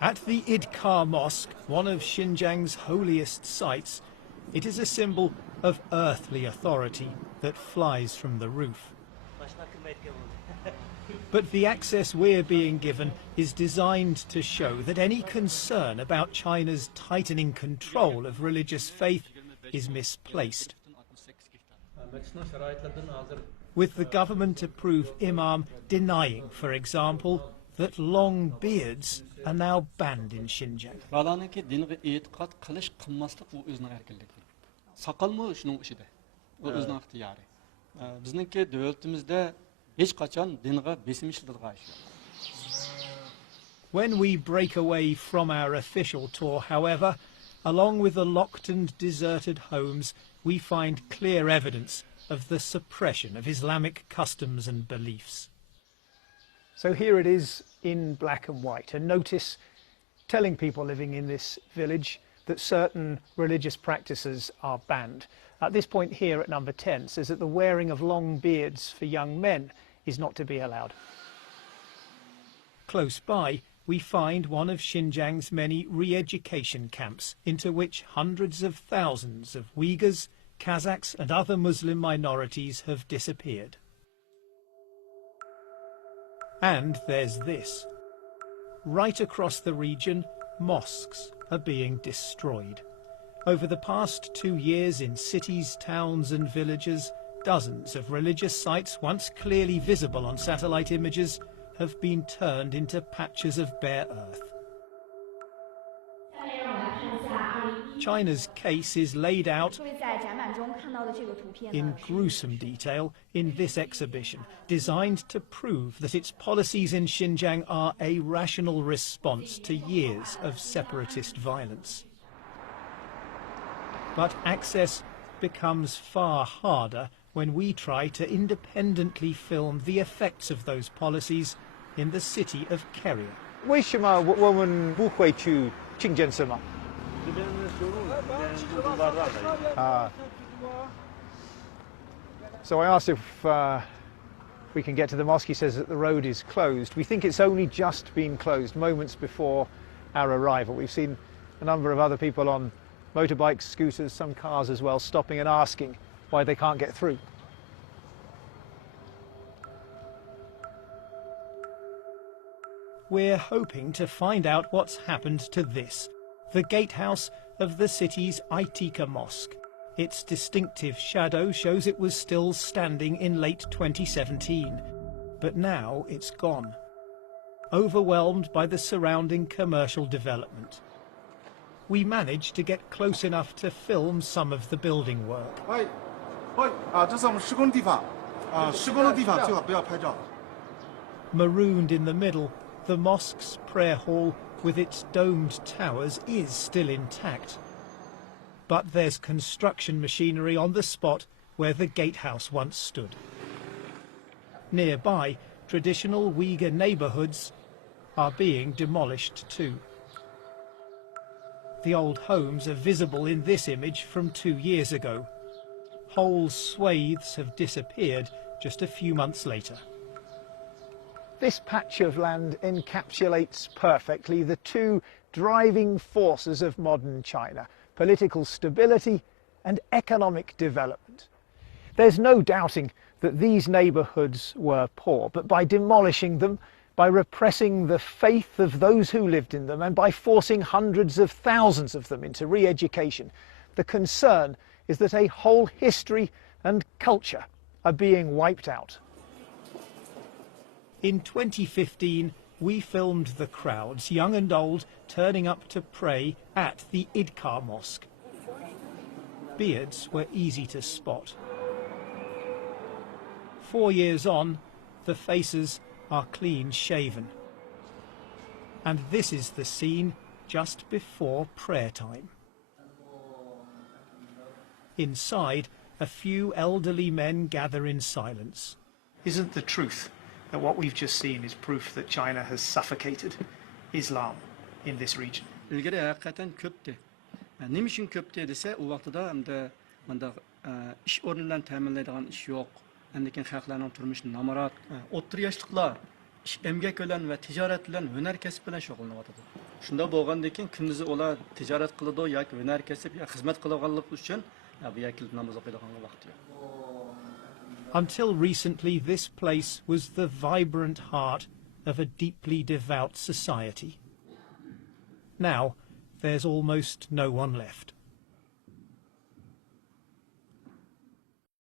At the Idkar Mosque, one of Xinjiang's holiest sites, it is a symbol of earthly authority that flies from the roof. But the access we're being given is designed to show that any concern about China's tightening control of religious faith is misplaced. With the government-approved imam denying, for example, that long beards are now banned in Xinjiang. When we break away from our official tour, however, along with the locked and deserted homes, we find clear evidence of the suppression of Islamic customs and beliefs. So here it is in black and white, a notice telling people living in this village that certain religious practices are banned. At this point here at number 10 says that the wearing of long beards for young men is not to be allowed. Close by, we find one of Xinjiang's many re-education camps into which hundreds of thousands of Uyghurs, Kazakhs and other Muslim minorities have disappeared. And there's this. Right across the region, mosques are being destroyed. Over the past 2 years in cities, towns and villages, dozens of religious sites once clearly visible on satellite images have been turned into patches of bare earth. China's case is laid out in gruesome detail in this exhibition, designed to prove that its policies in Xinjiang are a rational response to years of separatist violence. But access becomes far harder when we try to independently film the effects of those policies in the city of Keria. 为什么我们不会去清真寺吗？ So I asked if we can get to the mosque. He says that the road is closed. We think it's only just been closed moments before our arrival. We've seen a number of other people on motorbikes, scooters, some cars as well, stopping and asking why they can't get through. We're hoping to find out what's happened to this, the gatehouse of the city's Aitika Mosque. Its distinctive shadow shows it was still standing in late 2017, but now it's gone, overwhelmed by the surrounding commercial development. We managed to get close enough to film some of the building work. Marooned in the middle, the mosque's prayer hall with its domed towers is still intact. But there's construction machinery on the spot where the gatehouse once stood. Nearby, traditional Uyghur neighbourhoods are being demolished too. The old homes are visible in this image from 2 years ago. Whole swathes have disappeared just a few months later. This patch of land encapsulates perfectly the two driving forces of modern China: political stability and economic development. There's no doubting that these neighbourhoods were poor, but by demolishing them, by repressing the faith of those who lived in them, and by forcing hundreds of thousands of them into re-education, the concern is that a whole history and culture are being wiped out. In 2015, we filmed the crowds, young and old, turning up to pray at the Idkar Mosque. Beards were easy to spot. 4 years on, the faces are clean shaven. And this is the scene just before prayer time. Inside, a few elderly men gather in silence. Isn't the truth that what we've just seen is proof that China has suffocated Islam in this region? ilgari haqiqatan ko'pdi. Nima uchun ko'pdi desa, u vaqtida hamda menda ish o'rnidan ta'minlaydigan ish yo'q. Lekin xalqlarning turmushi namorat, o'rta yoshliklar ish emgak bilan va tijorat bilan, hunar kasb bilan shug'ullanyapti. Shunda bo'lgandan keyin kunduzi ular tijorat qiladi yoki hunar kasb yoki xizmat qilganlik uchun bu yakil namoz o'qiydigan vaqti yo'q. Until recently, this place was the vibrant heart of a deeply devout society. Now, there's almost no one left.